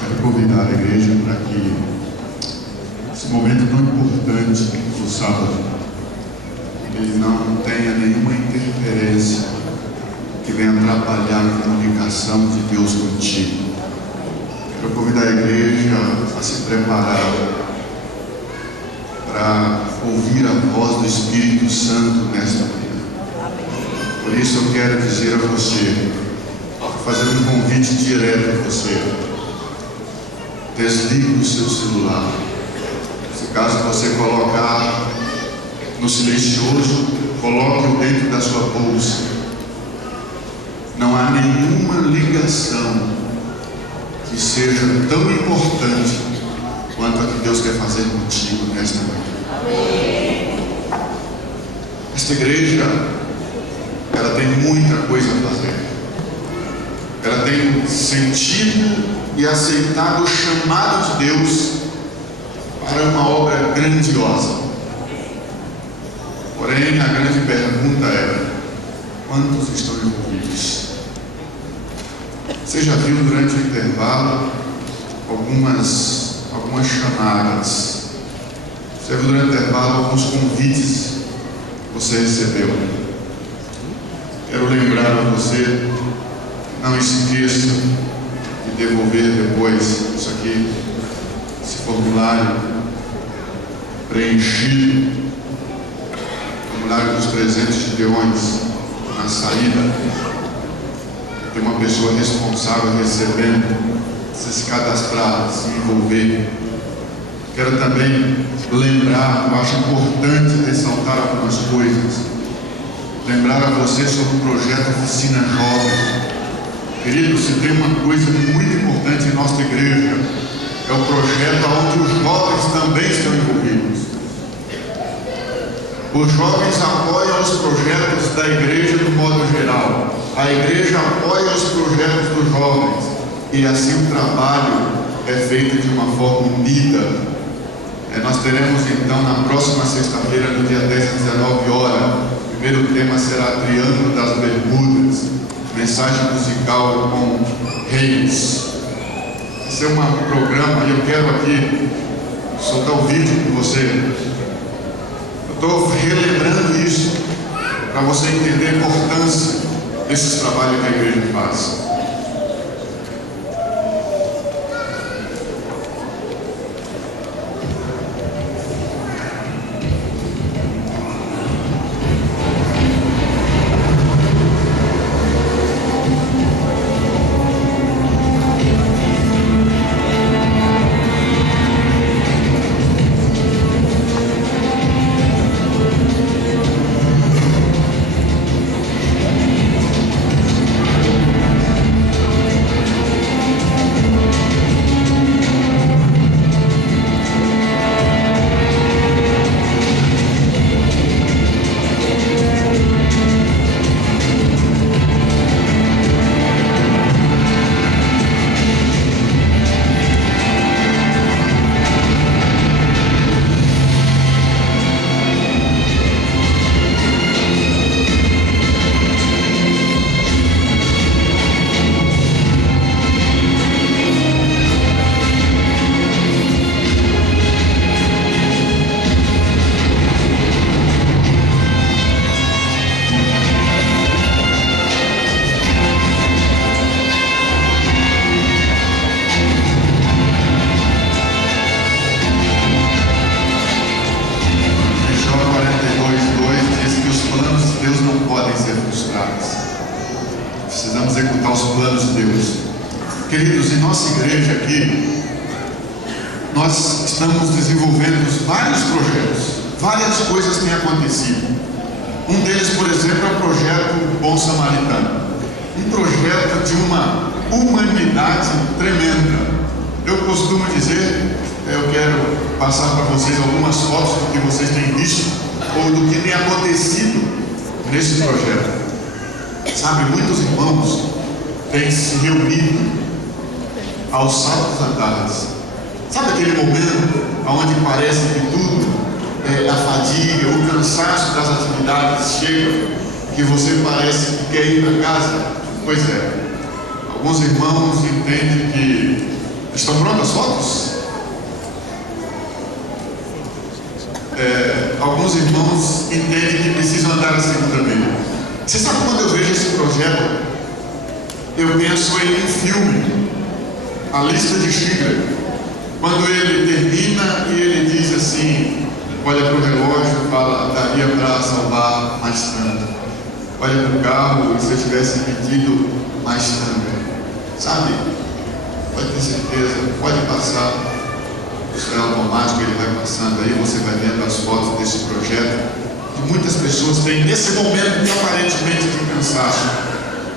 Quero convidar a igreja para que esse momento tão importante do sábado ele não tenha nenhuma interferência que venha atrapalhar a comunicação de Deus contigo. Quero convidar a igreja a se preparar para ouvir a voz do Espírito Santo nesta manhã. Por isso eu quero dizer a você, fazer um convite direto a você: desligue o seu celular. Se caso você colocar no silencioso, coloque-o dentro da sua bolsa. Não há nenhuma ligação que seja tão importante quanto a que Deus quer fazer contigo nesta manhã. Esta igreja, ela tem muita coisa a fazer. Ela tem sentido e aceitado o chamado de Deus para uma obra grandiosa. Porém, a grande pergunta é: quantos estão envolvidos? Você já viu durante o intervalo algumas chamadas? Você viu durante o intervalo alguns convites que você recebeu? Quero lembrar a você: não esqueça de devolver depois isso aqui, esse formulário preenchido, formulário dos 300 gideões. Na saída, tem uma pessoa responsável recebendo. Você se cadastrar, se envolver. Quero também lembrar, eu acho importante ressaltar algumas coisas. Lembrar a você sobre o projeto Oficina Jovem. Querido, se tem uma coisa muito importante em nossa igreja, é o projeto onde os jovens também estão envolvidos. Os jovens apoiam os projetos da igreja do modo geral. A igreja apoia os projetos dos jovens. E assim o trabalho é feito de uma forma unida. Nós teremos então na próxima sexta-feira, no dia 10 às 19 horas, o primeiro tema será Triângulo das Bermudas, mensagem musical com Reis. Esse é um programa e eu quero aqui soltar o vídeo com você. Eu estou relembrando isso para você entender a importância desses trabalhos que a igreja faz. Precisamos executar os planos de Deus. Queridos, em nossa igreja aqui, nós estamos desenvolvendo vários projetos, várias coisas têm acontecido. Um deles, por exemplo, é o projeto Bom Samaritano, um projeto de uma humanidade tremenda. Eu costumo dizer, eu quero passar para vocês algumas fotos do que vocês têm visto ou do que tem acontecido nesse projeto. Sabe, muitos irmãos têm se reunido aos sábados à tarde. Sabe aquele momento onde parece que tudo, a fadiga, o cansaço das atividades chega, que você parece que quer ir para casa? Pois é, alguns irmãos entendem que Estão prontas as fotos? Alguns irmãos entendem que precisam andar a segunda milha. Você sabe, quando eu vejo esse projeto, eu penso em um filme, A Lista de Schindler, quando ele termina e ele diz assim, olha para o relógio e fala, daria para salvar mais tanto. Olha para o carro e se eu tivesse pedido mais tanto. Sabe? Pode ter certeza, pode passar o céu automático, ele vai passando aí, você vai vendo as fotos desse projeto, que muitas pessoas têm nesse momento de aparentemente de cansaço,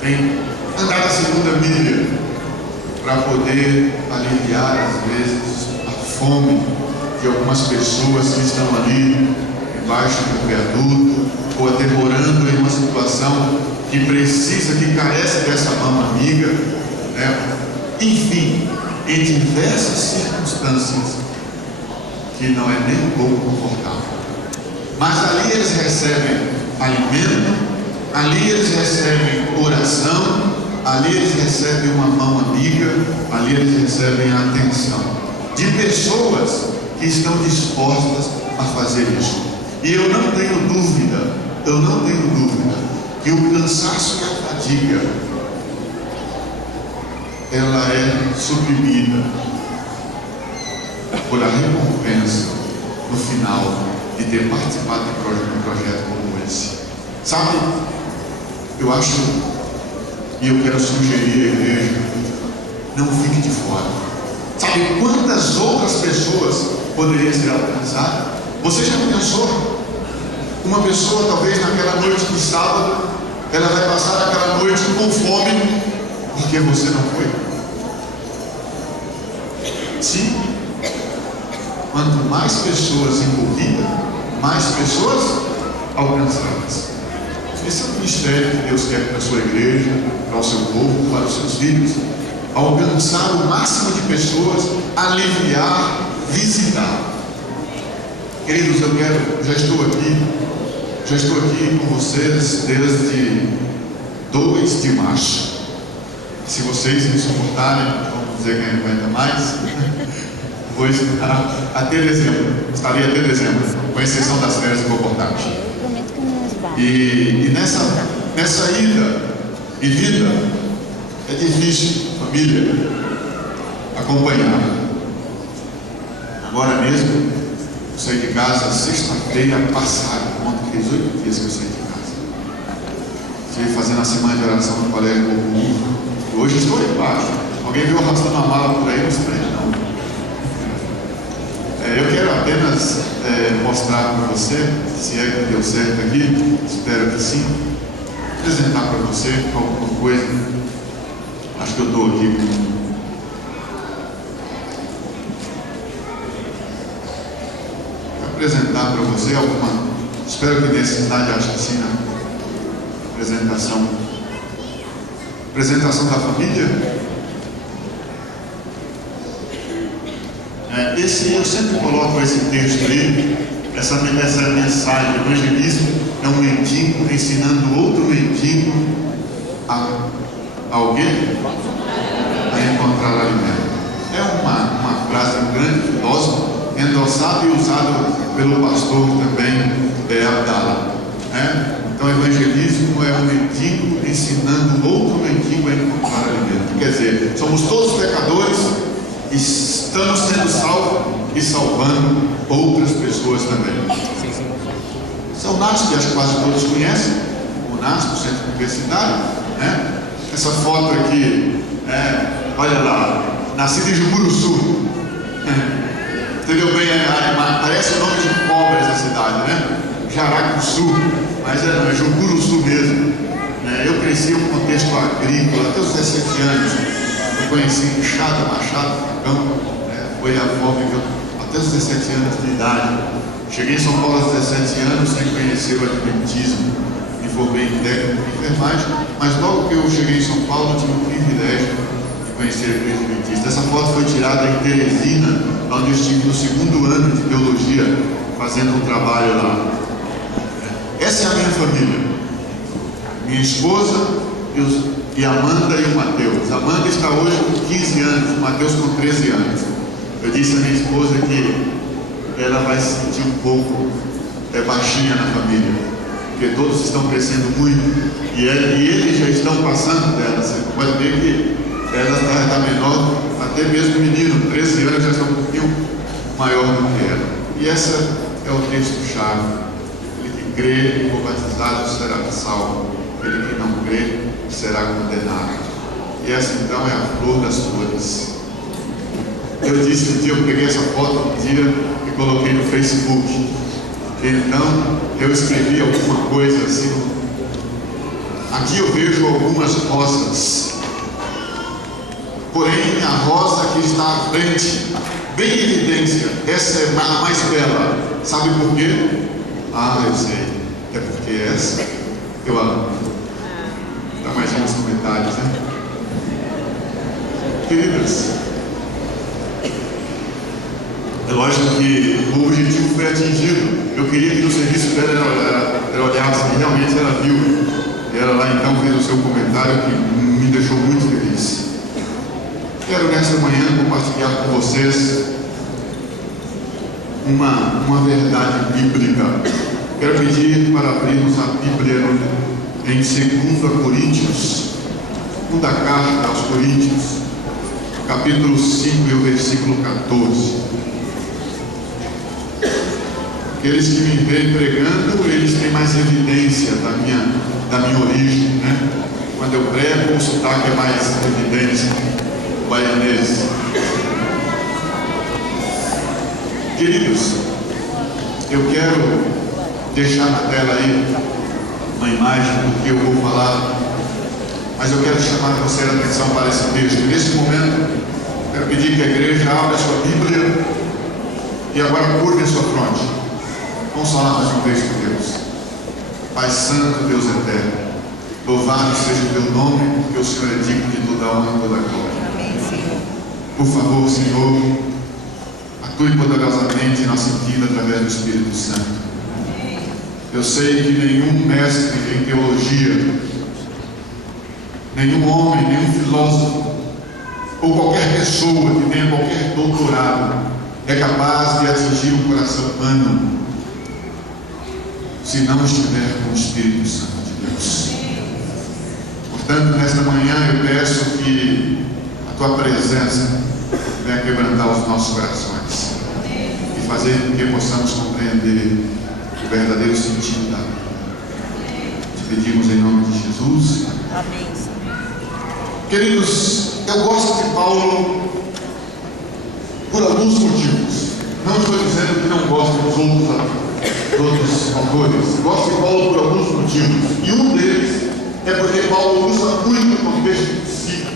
tem andado a segunda milha para poder aliviar às vezes a fome de algumas pessoas que estão ali embaixo do viaduto, ou até morando em uma situação que precisa, que carece dessa mão amiga, né? Enfim, em diversas circunstâncias que não é nem um pouco confortável. Mas ali eles recebem alimento, ali eles recebem oração, ali eles recebem uma mão amiga, ali eles recebem a atenção de pessoas que estão dispostas a fazer isso. E eu não tenho dúvida que o cansaço e a fadiga, ela é suprimida por a recompensa no final de ter participado de um projeto como esse. Sabe, eu acho, e eu quero sugerir à igreja, não fique de fora. Sabe quantas outras pessoas poderiam ser alcançadas? Você já pensou? Uma pessoa, talvez naquela noite de sábado, ela vai passar aquela noite com fome, porque você não foi? Sim. Quanto mais pessoas envolvidas, mais pessoas alcançadas. Esse é o ministério que Deus quer para a sua igreja, para o seu povo, para os seus filhos. Alcançar o máximo de pessoas, aliviar, visitar. Queridos, já estou aqui com vocês desde 2 de março. Se vocês me suportarem, vamos dizer que aguenta mais, vou estar até dezembro. Estarei até dezembro, com exceção das férias importantes. E nessa ida e vida, é difícil, família, acompanhar. Agora mesmo, eu saí de casa sexta-feira passada, ontem fez 8 dias que eu saí de casa. Estive fazendo a semana de oração no Colégio Comum. Hoje estou embaixo. Alguém viu arrastando uma mala por aí? Não se prende, não. Eu quero apenas mostrar para você, se é que deu certo aqui, espero que sim, apresentar para você alguma coisa. Acho que eu estou aqui com... apresentar para você alguma, espero que nesse cidade, acho que sim, né? Apresentação da família. Eu sempre coloco esse texto aí, essa mensagem do evangelismo é um mendigo ensinando outro mendigo a alguém a encontrar alimento. É uma frase de um grande filósofo, endossado e usado pelo pastor também, Abdala. Então, o evangelismo é um mendigo ensinando outro mendigo a encontrar alimento. Quer dizer, somos todos pecadores, estamos sendo salvos e salvando outras pessoas também. São NASP, acho que quase todos conhecem, o NASP, o Centro Universitário, né? Essa foto aqui, olha lá, nascido em Jucuruçu. Entendeu bem? Parece o nome de cobra essa cidade, né? Jaracuçu, mas não, é Jucuruçu mesmo. Eu cresci em um contexto agrícola até os 17 anos. Eu conheci Machado, foi a avó viveu até os 17 anos de idade. Cheguei em São Paulo aos 17 anos sem conhecer o adventismo. Me formei em técnico de enfermagem, mas logo que eu cheguei em São Paulo eu tive o privilégio de conhecer a igreja adventista. Essa foto foi tirada em Teresina, onde eu estive no 2º ano de teologia, fazendo um trabalho lá. Essa é a minha família. Minha esposa e e a Amanda e o Mateus. A Amanda está hoje com 15 anos, o Mateus com 13 anos. Eu disse à minha esposa que ela vai se sentir um pouco baixinha na família, porque todos estão crescendo muito e eles já estão passando dela. Você pode ver que ela está menor, até mesmo o menino, 13 anos, já está um pouquinho maior do que ela. E esse é o texto-chave. Ele que crê e for batizado será salvo, ele que não crê será condenado. E essa então é a flor das flores. Eu disse um dia, eu peguei essa foto um dia e coloquei no Facebook. Então eu escrevi alguma coisa assim. Aqui eu vejo algumas rosas, porém a rosa que está à frente, bem em evidência, essa é a mais bela. Sabe por quê? Ah, eu sei. É porque essa eu amo. Dá mais uns comentários, né? Queridas, é lógico que o objetivo foi atingido. Eu queria que no serviço dela ela olhasse que realmente ela viu. E ela lá então fez o seu comentário que me deixou muito feliz. Quero nessa manhã compartilhar com vocês uma verdade bíblica. Quero pedir para abrirmos a Bíblia em 2 Coríntios, segunda carta aos Coríntios, capítulo 5 e o versículo 14. Aqueles que me veem pregando, eles têm mais evidência da minha origem, né? Quando eu prego, o sotaque é mais evidente, o baianês. Queridos, eu quero deixar na tela aí uma imagem do que eu vou falar, mas eu quero chamar você a atenção para esse texto. Nesse momento, quero pedir que a igreja abra a sua Bíblia e agora curve a sua fronte. Vamos falar mais uma vez com Deus. Pai Santo, Deus eterno, louvado seja o teu nome, porque o Senhor é digno de toda a honra e toda a glória. Amém, Senhor. Por favor, Senhor, atue poderosamente em nossa vida através do Espírito Santo. Eu sei que nenhum mestre em teologia, nenhum homem, nenhum filósofo, ou qualquer pessoa que tenha qualquer doutorado é capaz de atingir um coração humano se não estiver com o Espírito Santo de Deus. Portanto, nesta manhã eu peço que a tua presença venha quebrantar os nossos corações e fazer com que possamos compreender o verdadeiro sentido da vida. Te pedimos em nome de Jesus. Amém. Queridos, eu gosto de Paulo por alguns motivos. Não estou dizendo que não gosto dos outros autores. Gosto de Paulo por alguns motivos. E um deles é porque Paulo usa muito o contexto psíquico.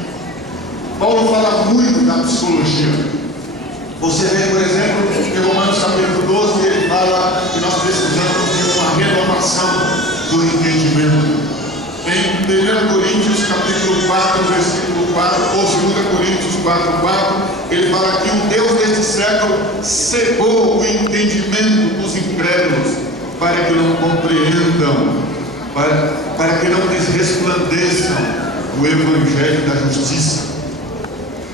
Paulo fala muito da psicologia. Você vê, por exemplo, em Romanos capítulo 12, ele fala que nós precisamos de uma renovação do entendimento. Em 1 Coríntios capítulo 4, versículo 4, ou 2 Coríntios 4, 4, ele fala que o Deus deste século cegou o entendimento dos incrédulos, para que não compreendam, para que não lhes resplandeçam o Evangelho da Justiça.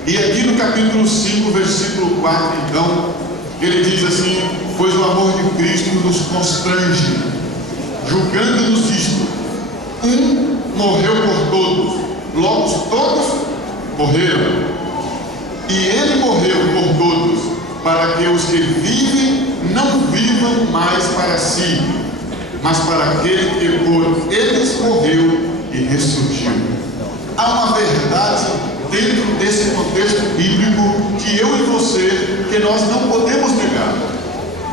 E aqui no capítulo 5, versículo 4, então, ele diz assim: pois o amor de Cristo nos constrange, julgando-nos isto: um morreu por todos, logo todos morreram. E ele morreu por todos, para que os que vivem não vivam mais para si, mas para aquele que por eles morreu e ressurgiu. Há uma verdade dentro desse contexto bíblico que eu e você, que nós não podemos negar.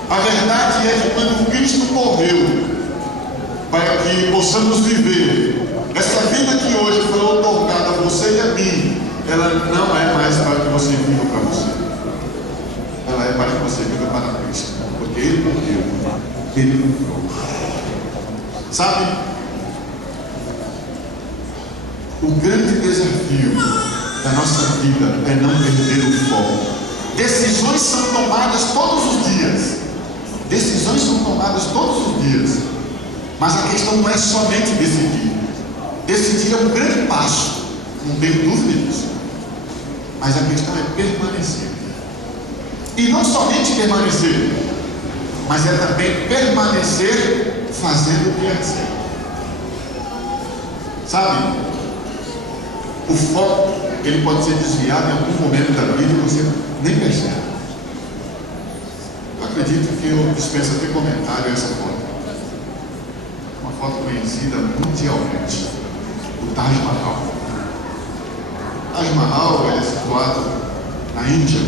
A verdade é que quando Cristo morreu para que possamos viver essa vida que hoje foi otorgada a você e a mim, ela não é mais para que você viva para você, ela é para que você viva para Cristo, porque Ele morreu, Ele comprou. Sabe, o grande desafio da nossa vida é não perder o foco. Decisões são tomadas todos os dias. Decisões são tomadas todos os dias. Mas a questão não é somente decidir. Decidir é um grande passo. tenho dúvida disso. Mas a questão é permanecer. E não somente permanecer, mas é também permanecer fazendo o que é certo. Sabe? O foco, ele pode ser desviado em algum momento da vida e você nem percebe. Eu acredito que eu dispenso até comentário essa foto. Uma foto conhecida mundialmente. O Taj Mahal. O Taj Mahal é situado na Índia.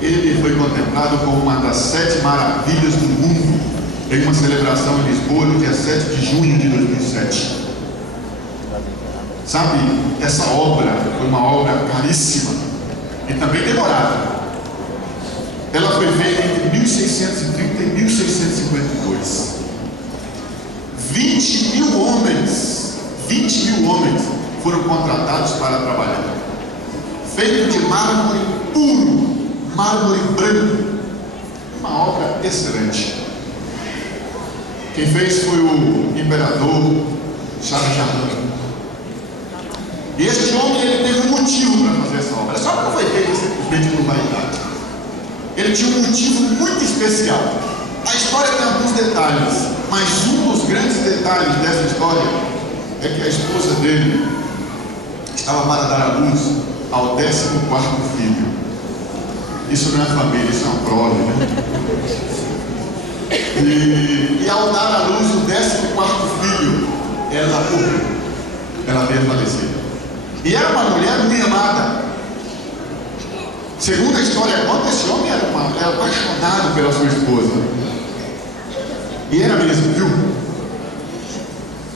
Ele foi contemplado como uma das 7 maravilhas do mundo em uma celebração em Lisboa no dia 7 de junho de 2007. Sabe, essa obra foi uma obra caríssima e também demorada. Ela foi feita entre 1630 e 1652. 20 mil homens foram contratados para trabalhar. Feito de mármore puro, mármore branco. Uma obra excelente. Quem fez foi o imperador Shah Jahan. E este homem, ele teve um motivo para fazer essa obra. Só que não foi feito simplesmente por vaidade. Ele tinha um motivo muito especial. A história tem alguns detalhes, mas um dos grandes detalhes dessa história é que a esposa dele estava para dar à luz ao 14º filho. Isso não é família, isso é uma prole, né? E ao dar à luz o 14º filho, ela morreu. Ela veio a falecer. E era uma mulher mimada. Segundo a história conta, esse homem era apaixonado pela sua esposa. E era mesmo, viu?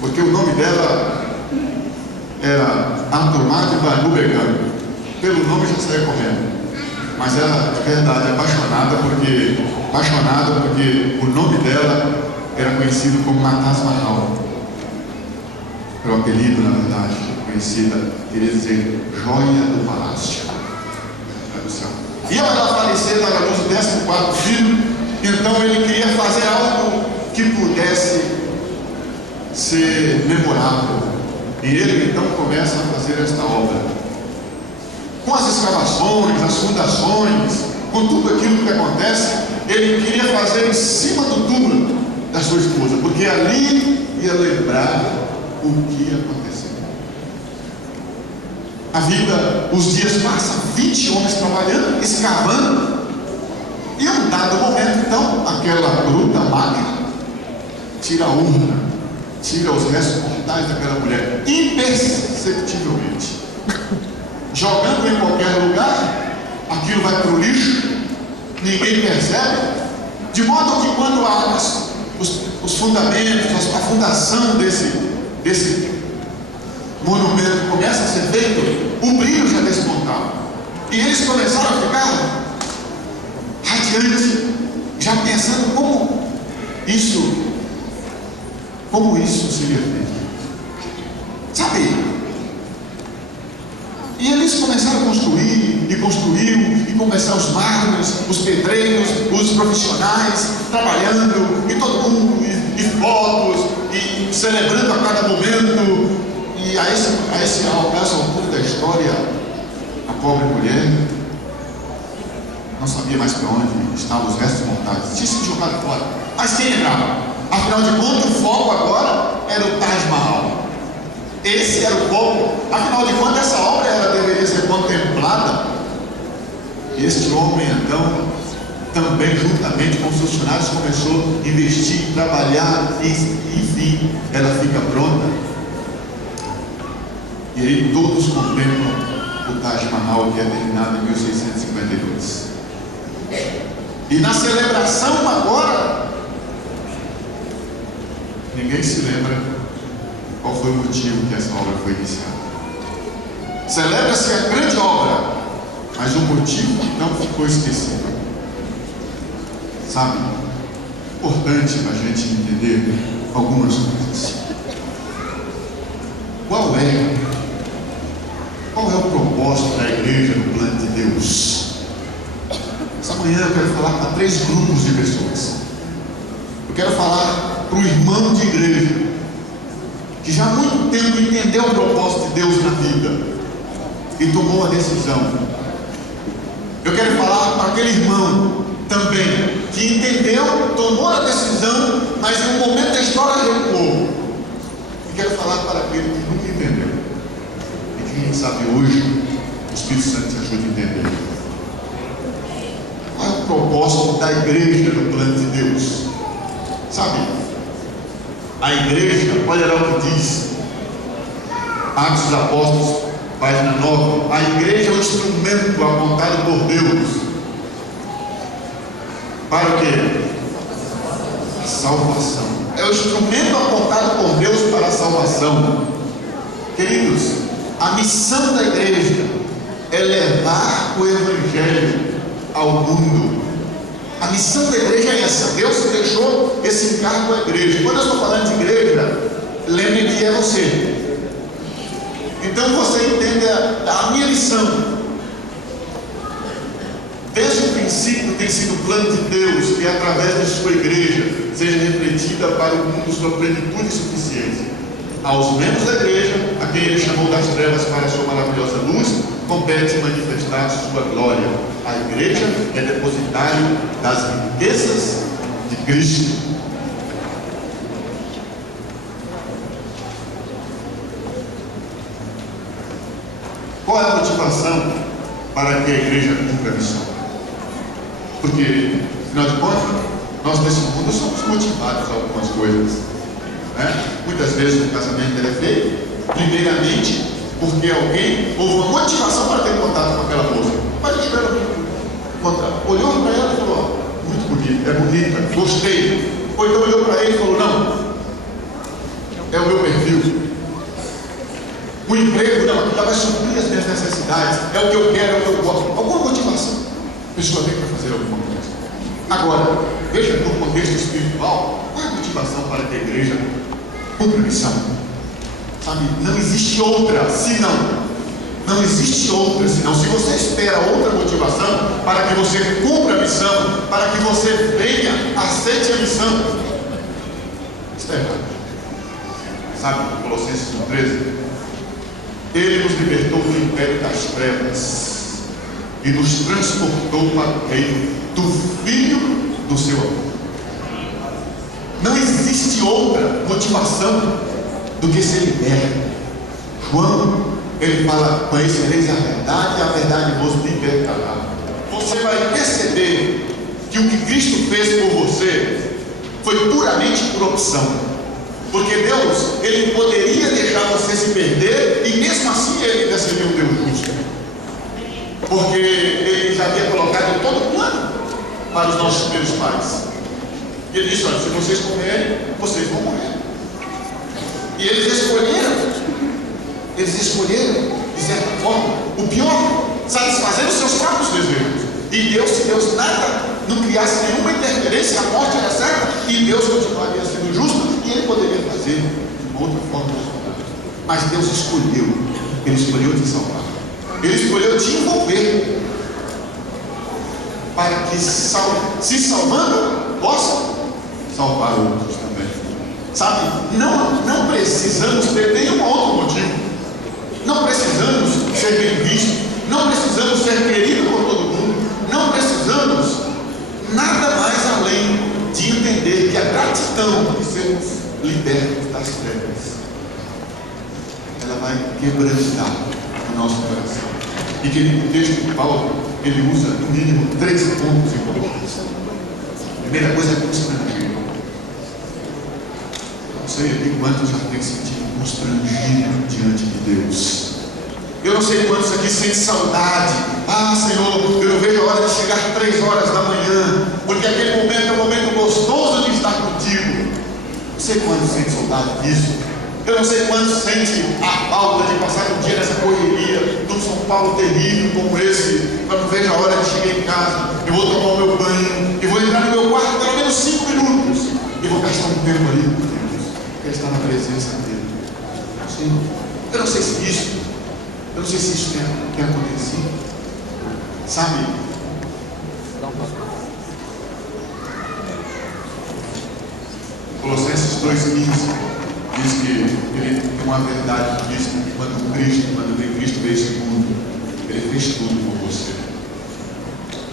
Porque o nome dela era Antomate Banu Begam. Pelo nome já saía correndo. Mas ela, de verdade, apaixonada porque o nome dela era conhecido como Matas Mahal. Era o apelido, na verdade, conhecida, queria dizer joia do palácio. E ao ela falecer, dar à luz o 14º filho, então ele queria fazer algo que pudesse ser memorável. E ele então começa a fazer esta obra. Com as escavações, as fundações, com tudo aquilo que acontece, ele queria fazer em cima do túmulo da sua esposa, porque ali ia lembrar o que aconteceu. A vida, os dias passam, 20 homens trabalhando, escavando, e em um dado momento, então, aquela bruta máquina tira a urna, tira os restos mortais daquela mulher, imperceptivelmente, jogando em qualquer lugar, aquilo vai para o lixo, ninguém percebe, de modo que quando os fundamentos, a fundação desse monumento começa a ser feito, o brilho já despontava. E eles começaram a ficar radiantes, já pensando como isso seria feito. Sabe? E eles começaram a construir, e começaram os mármores, os pedreiros, os profissionais, trabalhando, e todo mundo, e fotos, e celebrando a cada momento. E a essa altura da história, a pobre mulher não sabia mais para onde estavam os restos mortais. Tinha sido jogado fora. Mas quem lembrava? Afinal de contas, o foco agora era o Taj Mahal. Esse era o foco. Afinal de contas, essa obra deveria ser contemplada. E este homem, então, também juntamente com os funcionários, começou a investir, trabalhar, e enfim, ela fica pronta. E aí todos contemplam o Taj Mahal, que é terminado em 1652. E na celebração agora, ninguém se lembra qual foi o motivo que essa obra foi iniciada. Celebra-se a grande obra, mas o motivo não ficou esquecido. Sabe? Importante a gente entender algumas coisas. Qual é o propósito da igreja no plano de Deus? Essa manhã eu quero falar para 3 grupos de pessoas. Eu quero falar para o irmão de igreja que já há muito tempo entendeu o propósito de Deus na vida e tomou a decisão. Eu quero falar para aquele irmão também que entendeu, tomou a decisão, mas em um momento da história recuou. E quero falar para aquele que nunca entendeu e que, quem sabe hoje, o Espírito Santo te ajuda a entender. Qual é o propósito da igreja no plano de Deus? Sabe, a igreja, olha lá o que diz Atos dos Apóstolos, página 9. A igreja é um instrumento apontado por Deus para o quê? A salvação. É o instrumento apontado por Deus para a salvação. Queridos, a missão da igreja é levar o evangelho ao mundo. A missão da igreja é essa. Deus deixou esse encargo à igreja. Quando eu estou falando de igreja, lembre que é você. Então você entende a minha missão. Desde o princípio tem sido o plano de Deus que através de sua igreja seja refletida para o mundo sua plenitude e suficiência. Aos membros da igreja, a quem ele chamou das trevas para a sua maravilhosa luz, compete manifestar sua glória. A igreja é depositário das riquezas de Cristo. Qual é a motivação para que a igreja cumpra a missão? Porque, afinal de contas, nós nesse mundo somos motivados a algumas coisas, né? Muitas vezes o casamento é feito, primeiramente, porque alguém houve uma motivação para ter contato com aquela moça. Mas espera olhou para ela e falou: muito bonita, é bonita, gostei. Ou então olhou para ele e falou: não, é o meu perfil. O emprego, não, aquilo vai suprir as minhas necessidades, é o que eu quero, é o que eu gosto. Alguma motivação, a pessoa tem para fazer alguma coisa. Agora, veja no contexto espiritual, qual é a motivação para que a igreja cumpra a missão? Sabe, não existe outra senão. Não existe outra senão. Se você espera outra motivação para que você cumpra a missão, para que você venha, aceite a missão, está errado. Sabe, Colossenses 1,13. Ele nos libertou do império das trevas e nos transportou para o reino do Filho do seu amor. Não existe outra motivação do que ser liberto. João, ele fala: conhecereis a verdade vos libertará. Você vai perceber que o que Cristo fez por você foi puramente por opção. Porque Deus, ele poderia deixar você se perder e mesmo assim ele ainda seria um Deus justo. Porque ele já havia colocado todo o plano para os nossos primeiros pais. E ele disse: olha, se vocês comerem, vocês vão morrer. E eles escolheram, de certa forma, o pior, satisfazendo os seus próprios desejos. E Deus, se Deus não criasse nenhuma interferência, a morte era certa, e Deus continuaria sendo justo, e ele poderia fazer de uma outra forma. Mas Deus escolheu, ele escolheu te salvar, ele escolheu te envolver, para que, se salvando, possa salvar outros também. Sabe, não precisamos ter nenhum outro motivo. Não precisamos ser bem vistos, não precisamos ser queridos por todo mundo, não precisamos nada mais além de entender que a gratidão de sermos libertos das trevas, ela vai quebrantar o nosso coração. E que no texto de Paulo, ele usa no mínimo 3 pontos importantes. A primeira coisa é constrangido. Não sei aqui quantos já têm sentido constrangido diante de Deus. Eu não sei quantos aqui sentem saudade. Ah, Senhor, eu não vejo a hora de chegar 3 horas da manhã, porque aquele momento é um momento gostoso de estar contigo. Não sei quantos sentem saudade disso. Eu não sei quantos sentem a falta de passar um dia nessa correria, num São Paulo terrível como esse. Eu não vejo a hora de chegar em casa, eu vou tomar o meu banho, eu vou entrar no meu quarto pelo menos 5 minutos, e vou gastar um tempo ali com Deus, quero estar na presença dele. Eu não sei se isso tem acontecido. Sabe? Colossenses 2,15. diz que ele tem uma verdade que diz que quando Cristo veio a esse mundo, ele fez tudo por você.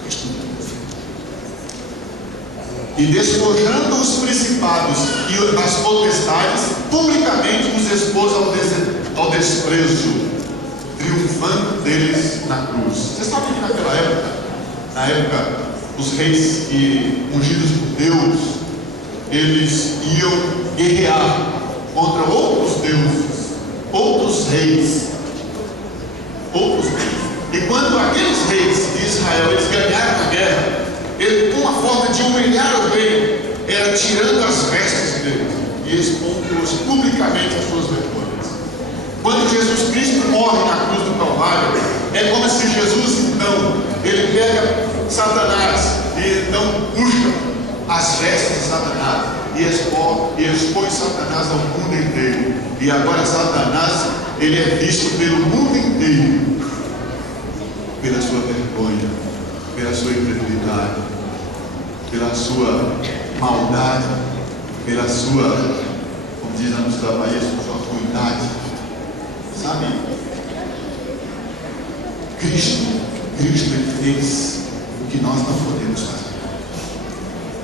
Fez tudo por você. E despojando os principados e as potestades, publicamente os expôs ao desprezo, triunfando deles na cruz. Vocês sabem que naquela época, os reis ungidos por Deus, eles iam guerrear contra outros deuses, outros reis. E quando aqueles reis de Israel, eles ganharam a guerra, uma forma de humilhar o rei era tirando as vestes deles e expondo-os publicamente às suas vergonhas. Quando Jesus Cristo morre na cruz do Calvário, é como se Jesus, então, ele pega Satanás e então puxa as vestes de Satanás e expõe Satanás ao mundo inteiro. E agora Satanás, ele é visto pelo mundo inteiro pela sua vergonha, pela sua incredulidade, pela sua maldade, pela sua, como diz a música da Bahia, sua ruindade. Sabe? Cristo ele fez o que nós não podemos fazer.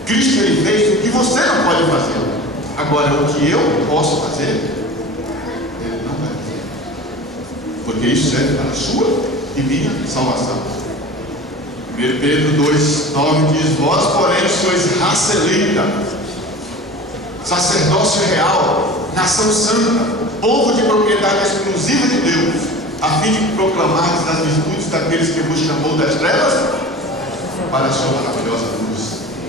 Cristo ele fez o que você não pode fazer. Agora, o que eu posso fazer, ele não vai fazer. Porque isso serve para a sua e minha salvação. 1 Pedro 2,9 diz: vós, porém, sois raça eleita, sacerdócio real, nação santa, povo de propriedade exclusiva de Deus, a fim de proclamardes as virtudes daqueles que vos chamou das trevas para a sua maravilhosa luz.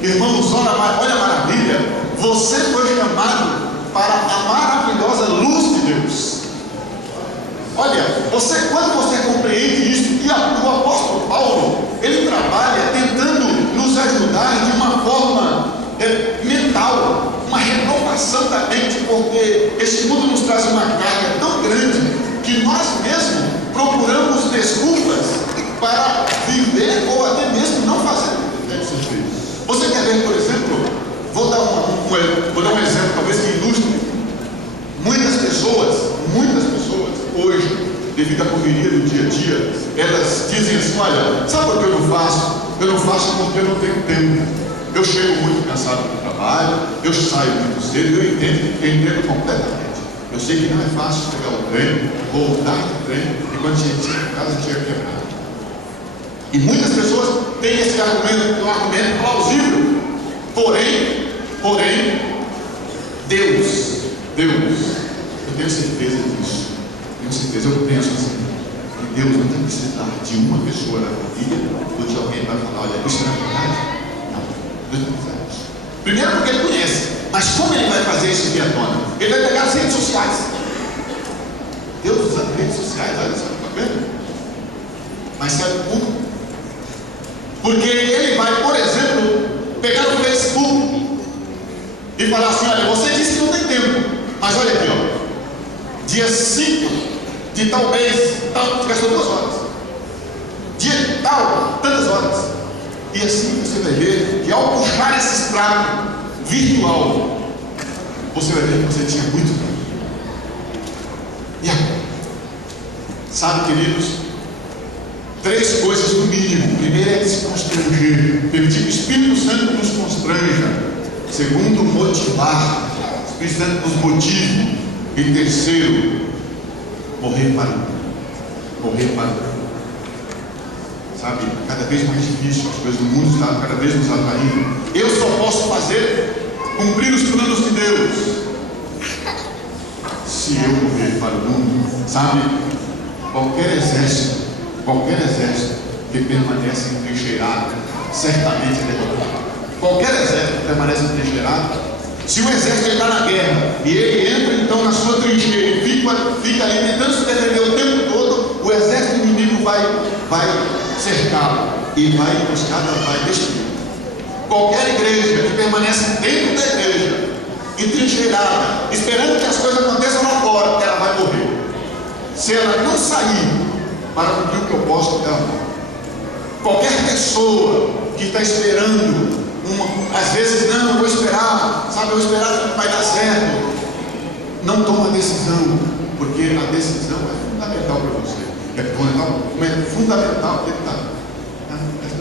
Irmãos, olha a maravilha, você foi chamado para a maravilhosa luz de Deus. Olha, quando você compreende isso, e o apóstolo Paulo, ele trabalha tentando nos ajudar de uma forma mental, uma renovação da mente, porque este mundo nos traz uma carga tão grande que nós mesmos procuramos desculpas para viver ou até mesmo não fazer o que deve ser feito. Você quer ver, por exemplo, vou dar um exemplo talvez que ilustre. Muitas pessoas hoje, devido à correria do dia a dia, elas dizem assim: olha, sabe por que eu não faço? Eu não faço porque eu não tenho tempo. Eu chego muito cansado do trabalho, eu saio muito cedo, eu entendo completamente. Eu sei que não é fácil pegar o trem, voltar do trem, e quando chega em casa, chega quebrado. E muitas pessoas têm esse argumento, um argumento plausível. Porém, Deus, eu tenho certeza disso. Eu penso assim, que Deus não tem necessidade de uma pessoa na família ou de alguém para falar: olha, isso não é verdade? Não, Deus não faz isso. Primeiro porque ele conhece, mas como ele vai fazer isso aqui à tona? Ele vai pegar as redes sociais. Deus usa as redes sociais, olha só, está vendo? Mas sabe como? Porque ele vai, por exemplo, pegar o Facebook e falar assim: olha, você disse que não tem tempo, mas olha aqui, ó, dia 5 de tal mês, tal, gastou 2 horas, dia tal, tantas horas. E assim você vai ver que ao puxar esse extrato virtual, você vai ver que você tinha muito tempo. E agora? Sabe, queridos, 3 coisas no mínimo. Primeiro é se constranger, permitir que o Espírito Santo nos constranja. Segundo, motivar, o Espírito Santo nos motive. E terceiro, morrer para o mundo. Sabe, cada vez mais difícil, as coisas do mundo estão cada vez nos atraindo. Eu só posso cumprir os planos de Deus se eu morrer para o mundo. Sabe, qualquer exército que permanece entrincheirado, certamente é derrotado. Qualquer exército que permanece entrincheirado, se o exército está na guerra e ele entra então na sua trincheira e fica ali tentando se defender o tempo todo, o exército inimigo vai cercá-lo e vai emboscá-lo, vai destruir. Qualquer igreja que permanece dentro da igreja, entrincheirada, esperando que as coisas aconteçam lá fora, ela vai morrer. Se ela não sair para cumprir o propósito dela, qualquer pessoa que está esperando, às vezes, não, eu vou esperar, sabe, eu vou esperar que vai dar certo. Não toma decisão, porque a decisão é fundamental para você. É fundamental,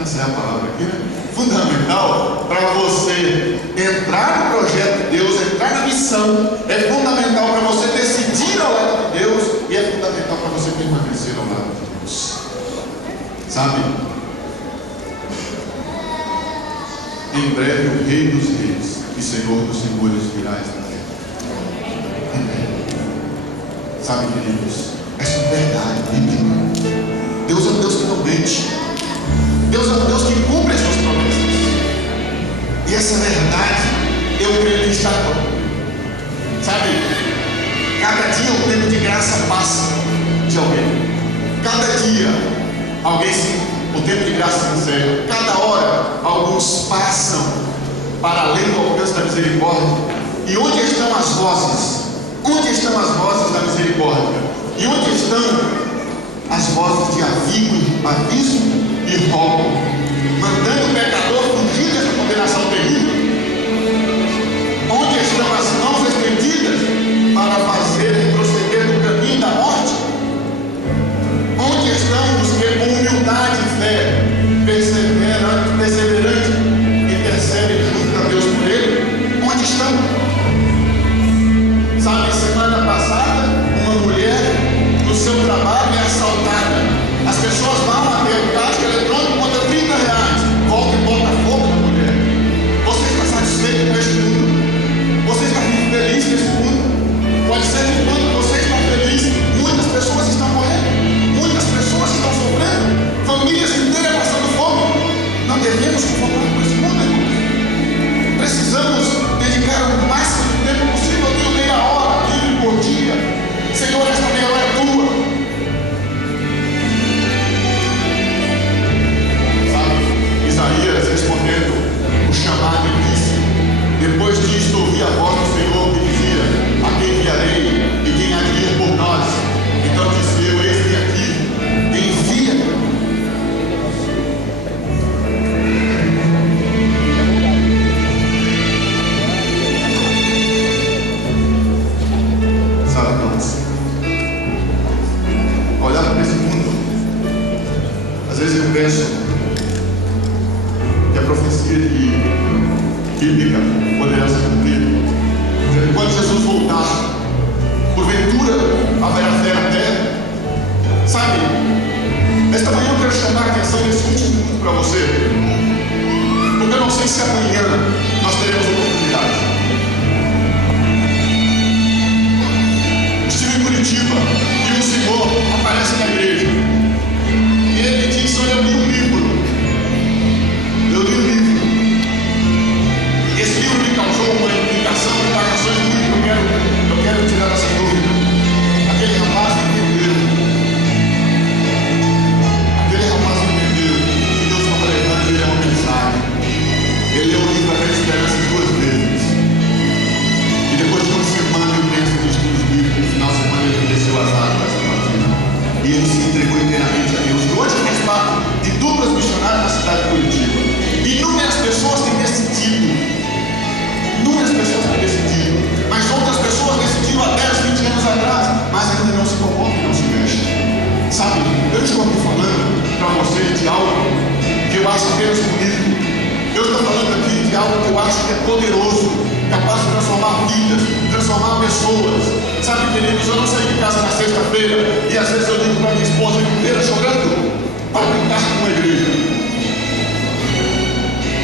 essa é a palavra aqui, né? Fundamental para você entrar no projeto de Deus, entrar na missão. É fundamental para você decidir ao lado de Deus, e é fundamental para você permanecer ao lado de Deus. Sabe? Em breve o Rei dos Reis e Senhor dos Senhores virá a esta terra. Em breve. Sabe, queridos? Essa é verdade bíblica. Deus é um Deus que não mente. Deus é um Deus que cumpre as suas promessas. E essa verdade, eu creio que está comigo. Sabe? Cada dia um tempo de graça passa de alguém. Cada dia o tempo de graça se encerra. Cada hora alguns passam para além do alcance da misericórdia. E onde estão as vozes? Onde estão as vozes da misericórdia? E onde estão as vozes de aviso e rogo, mandando o pecador fugir dessa condenação terrível? Onde estão as mãos estendidas para fazer proceder no caminho da morte? Onde estão os que com humildade e fé, perseverante, intercedem junto a Deus por ele? Onde estão? Sabe, semana passada, uma mulher no seu trabalho é assaltada. As pessoas vão até o caixa eletrônico, conta R$30, volta e bota fogo na mulher. Você está satisfeito com este mundo? Você está feliz nesse mundo? Pode ser que quando você está feliz, muitas pessoas estão morrendo, muitas pessoas estão sofrendo, famílias inteiras passando fome. Não devemos conformar com esse mundo, irmãos. Precisamos dedicar o máximo de tempo possível, de meia hora, livre por dia. Senhor, esta meia hora é tua. Isaías, respondendo o chamado, disse: depois disto ouvi a voz do Senhor que dizia: a quem enviarei e quem há de ir por nós? Então disse eu: eis-me aqui, envia-me. Sabe, irmãos, olhar para esse mundo, às vezes eu penso que a profecia bíblica poderá ser cumprida. Quando Jesus voltar, porventura haverá fé na terra. Sabe, esta manhã eu quero chamar a atenção nesse último minuto para você, porque eu não sei se amanhã nós teremos oportunidade. Estive em Curitiba e um senhor aparece na igreja e ele diz: olha, eu li um livro. Eu li um livro. Esse livro me causou uma implicação de indagações muito. Eu quero tirar essa dúvida. Aquele rapaz entendeu que Deus estava levando ele a uma mensagem. Ele leu o livro até esperança 2 vezes. E depois de uma semana eu penso de estudos bíblicos, no final de semana ele desceu as águas da batina. E ele se entregou inteiramente a Deus. Hoje faz parte de duplas missionárias na cidade de Curitiba. Inúmeras pessoas têm decidido, mas outras pessoas decidiram há 10, 20 anos atrás, mas ainda não se comportam e não se mexem. Sabe, eu estou aqui falando para você de algo que eu acho apenas bonito. Eu estou falando aqui de algo que eu acho que é poderoso, capaz de transformar vidas, transformar pessoas. Sabe, queridos, eu não saí de casa na sexta-feira e às vezes eu digo para minha esposa inteira chorando para brincar com a igreja.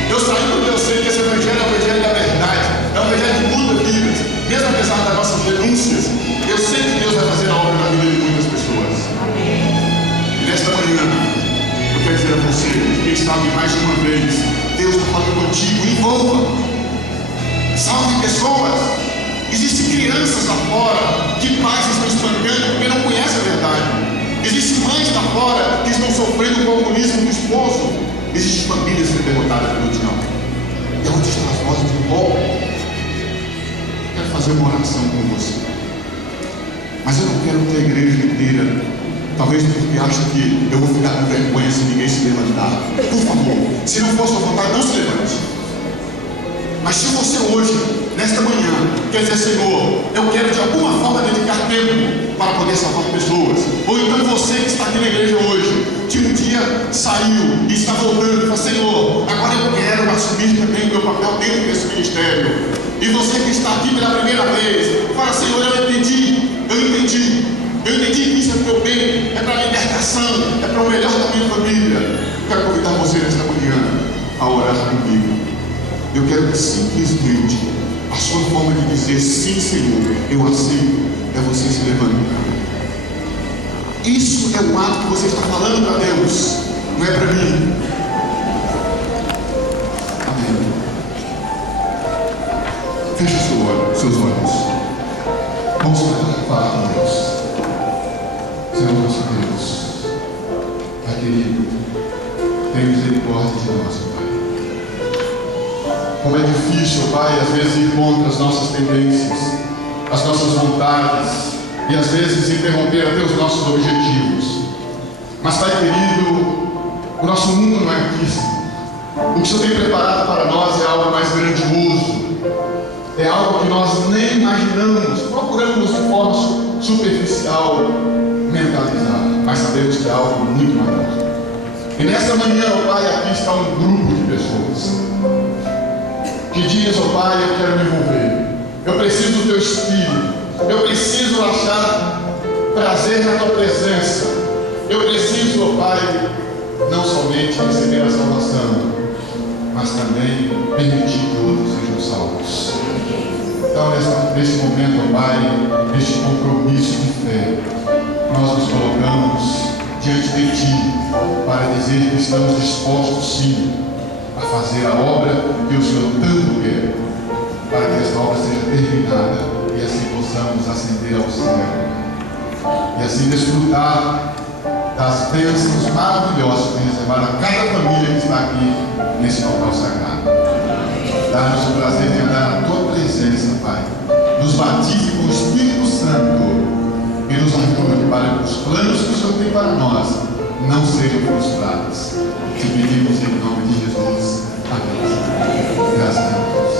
Eu saí porque eu sei que esse evangelho é o evangelho da verdade, é o evangelho que muda vidas. Mesmo apesar das nossas denúncias, eu sei que Deus vai fazer a obra na vida de muitas pessoas. E nesta manhã, eu quero dizer a você, quem sabe mais de uma vez, Deus está falando contigo: envolva, salve pessoas. Existem crianças lá fora que pais estão espancando porque não conhecem a verdade. Existem mães lá fora que estão sofrendo com o alcoolismo do esposo. Existem famílias sendo derrotadas pelo diabo. E onde estão as vozes de volta? Quero fazer uma oração com você. Mas eu não quero ter a igreja inteira, talvez porque acha que eu vou ficar com vergonha se ninguém se levantar. Por favor, se não for sua vontade, não se levante. Mas se você hoje, nesta manhã, quer dizer, Senhor, eu quero de alguma forma dedicar tempo para poder salvar pessoas, ou então você que está aqui na igreja hoje, que um dia saiu e está voltando e fala, Senhor, agora eu quero assumir também o meu papel dentro desse ministério. E você que está aqui pela primeira vez, fala, Senhor, eu entendi que isso é para o meu bem, é para a libertação, é para o melhor da minha família. Quero convidar você nesta manhã a orar comigo. Eu quero que simplesmente a sua forma de dizer sim, Senhor, eu aceito, é você se levantar. Isso é um ato que você está falando para Deus, não é para mim. Amém. Feche seus olhos. Vamos falar com Deus. Senhor nosso Deus, Pai querido, tem misericórdia de nós, Pai. Como é difícil, Pai, às vezes ir contra as nossas tendências, as nossas vontades, e às vezes interromper até os nossos objetivos. Mas, Pai querido, o nosso mundo não é aqui. O que o Senhor tem preparado para nós é algo mais grandioso, é algo que nós nem imaginamos, procuramos de forma superficial mentalizar, mas sabemos que é algo muito maior. E nesta manhã, ó Pai, aqui está um grupo de pessoas que diz, ó Pai, eu quero me envolver, eu preciso do Teu Espírito, eu preciso achar prazer na Tua presença, eu preciso, ó Pai, não somente receber a salvação, mas também permitir que outros sejam salvos. Então, nesse momento, ó Pai, neste compromisso de fé, nós nos colocamos diante de Ti para dizer que estamos dispostos sim a fazer a obra que o Senhor tanto quer, para que esta obra seja terminada e assim possamos ascender ao céu e assim desfrutar das bênçãos maravilhosas que tem reservado a cada família que está aqui nesse local sagrado. Dá-nos o prazer de andar na Tua presença, Pai. Nos batize com o Espírito Santo e nos ajude para que os planos que o Senhor tem para nós não sejam frustrados. Te pedimos em nome de Jesus. Amém. Graças a Deus.